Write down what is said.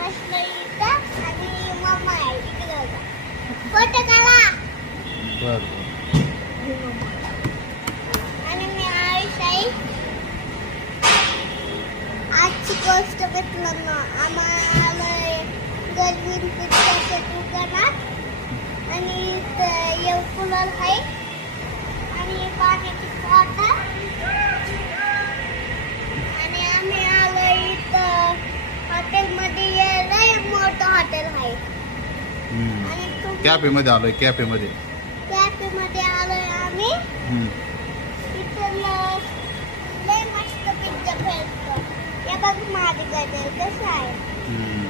बसलो इथं आणि मम्मा आहे इकडे होता. फोटो काढा. बर आणि मी आयुष आहे. आजची गोष्ट मित्रांनो, आम्हाला गरवीन पुस्तकाच्या दुकानात आणि एक कूलर आहे आणि पाण्याची बॉटल आणि आम्ही आलो इथं हॉटेलमध्ये. लय मोठं हॉटेल आहे आणि कॅफे मध्ये आलोय, कॅफे मध्ये. कॅफेमध्ये आलोय आम्ही. इथं लय मस्त पिझ्झा भेटतो. हे बघ माझ्याकडे कसं आहे.